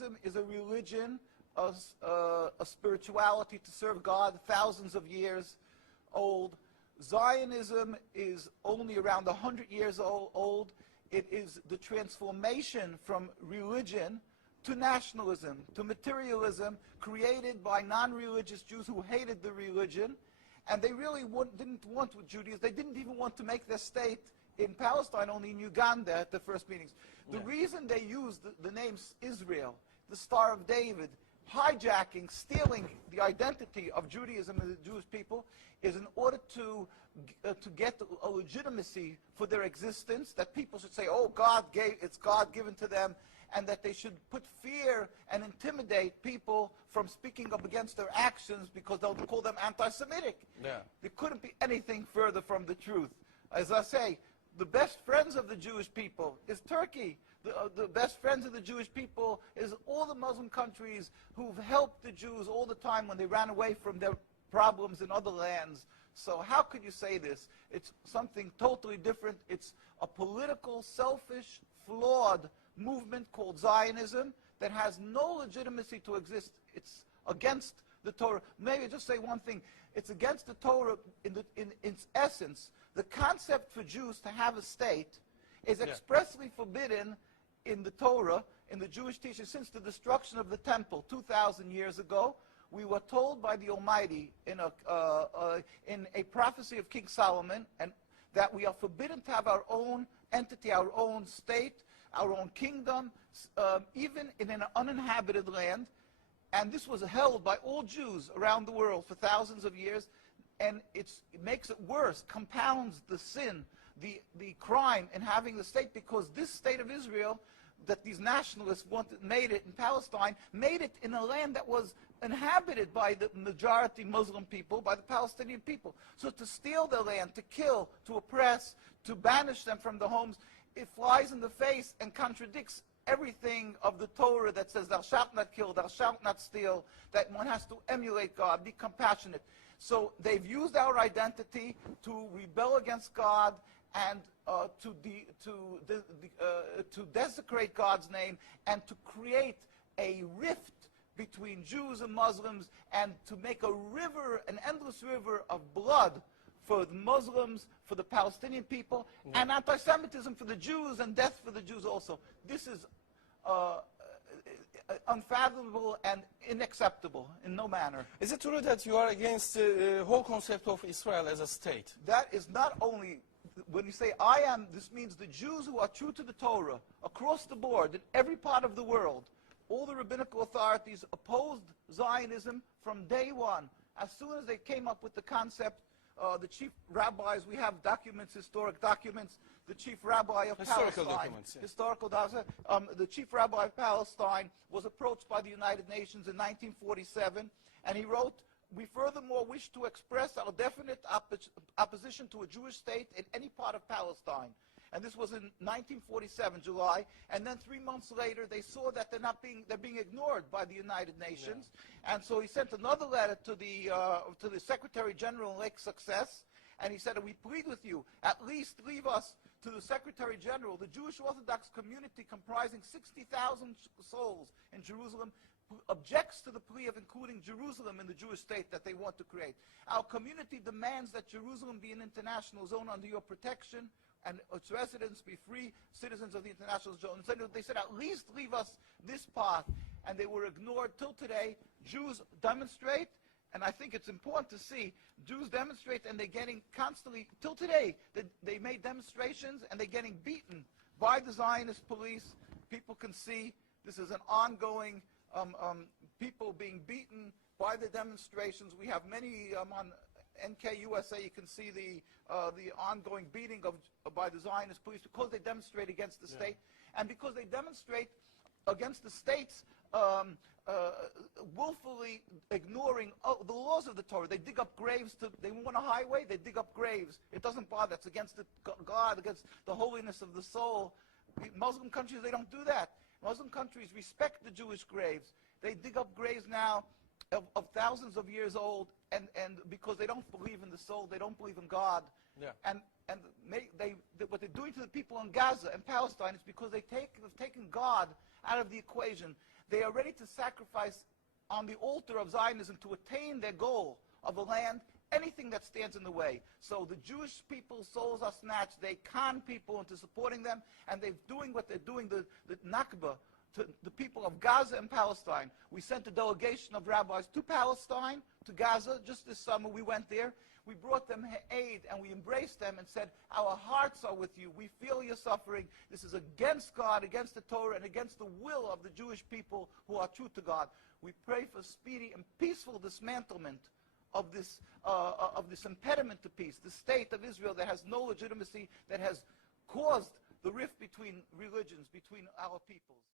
Judaism is a religion, a spirituality to serve God, thousands of years old. Zionism is only around 100 years old. It is the transformation from religion to nationalism, to materialism, created by non-religious Jews who hated the religion. And they really didn't want Judaism. They didn't even want to make their state in Palestine, only in Uganda at the first meetings. The reason they used the name Israel, the Star of David, hijacking, stealing the identity of Judaism and the Jewish people, is in order to get a legitimacy for their existence, that people should say, oh, it's God given to them, and that they should put fear and intimidate people from speaking up against their actions because they'll call them anti-Semitic. Yeah. There couldn't be anything further from the truth. As I say, the best friends of the Jewish people is Turkey. The best friends of the Jewish people is all the Muslim countries who've helped the Jews all the time when they ran away from their problems in other lands. So how could you say this? It's something totally different. It's a political, selfish, flawed movement called Zionism that has no legitimacy to exist. It's against the Torah. Maybe just say one thing. It's against the Torah in its essence. The concept for Jews to have a state is expressly forbidden in the Torah, in the Jewish teaching, since the destruction of the temple 2,000 years ago. We were told by the Almighty in a prophecy of King Solomon, and that we are forbidden to have our own entity, our own state, our own kingdom, even in an uninhabited land. And this was held by all Jews around the world for thousands of years. And it makes it worse, compounds the sin, the crime in having the state, because this state of Israel that these nationalists made it in Palestine, made it in a land that was inhabited by the majority Muslim people, by the Palestinian people. So to steal their land, to kill, to oppress, to banish them from the homes, it flies in the face and contradicts everything of the Torah that says thou shalt not kill, thou shalt not steal, that one has to emulate God, be compassionate. So they've used our identity to rebel against God and to desecrate God's name, and to create a rift between Jews and Muslims, and to make a river, an endless river of blood for the Muslims, for the Palestinian people, and anti-Semitism for the Jews, and death for the Jews also. This is unfathomable and unacceptable in no manner. Is it true that you are against the whole concept of Israel as a state? That is not only, when you say I am, this means the Jews who are true to the Torah, across the board, in every part of the world. All the rabbinical authorities opposed Zionism from day one. As soon as they came up with the concept, the chief rabbis, we have documents, historic documents, the chief rabbi of Historical Palestine, documents, yeah. historical documents, the chief rabbi of Palestine was approached by the United Nations in 1947, and he wrote, "We furthermore wish to express our definite opposition to a Jewish state in any part of Palestine." And this was in 1947, July. And then 3 months later, they saw that they're being ignored by the United Nations. Yeah. And so he sent another letter to the Secretary General in Lake Success, and he said, "We plead with you, at least leave us to the Secretary General. The Jewish Orthodox community, comprising 60,000 souls in Jerusalem, objects to the plea of including Jerusalem in the Jewish state that they want to create. Our community demands that Jerusalem be an international zone under your protection, and its residents be free citizens of the international zone." So they said, at least leave us this part. And they were ignored till today. Jews demonstrate, and I think it's important to see, Jews demonstrate, and they're getting constantly, till today, they made demonstrations, and they're getting beaten by the Zionist police. People can see this is an ongoing, people being beaten by the demonstrations. We have many on NKUSA, you can see the ongoing beating by the Zionist police because they demonstrate against the state, and because they demonstrate against the states willfully ignoring the laws of the Torah. They dig up graves. They want a highway, they dig up graves. It doesn't bother. It's against God, against the holiness of the soul. Muslim countries, they don't do that. Muslim countries respect the Jewish graves. They dig up graves now of thousands of years old, and because they don't believe in the soul, they don't believe in God. Yeah. And what they're doing to the people in Gaza and Palestine is because have taken God out of the equation. They are ready to sacrifice on the altar of Zionism to attain their goal of a land, anything that stands in the way. So the Jewish people's souls are snatched. They con people into supporting them, and they're doing what they're doing, the Nakba, to the people of Gaza and Palestine. We sent a delegation of rabbis to Palestine, to Gaza. Just this summer we went there. We brought them aid, and we embraced them and said, our hearts are with you. We feel your suffering. This is against God, against the Torah, and against the will of the Jewish people who are true to God. We pray for speedy and peaceful dismantlement of this impediment to peace, the state of Israel that has no legitimacy, that has caused the rift between religions, between our peoples.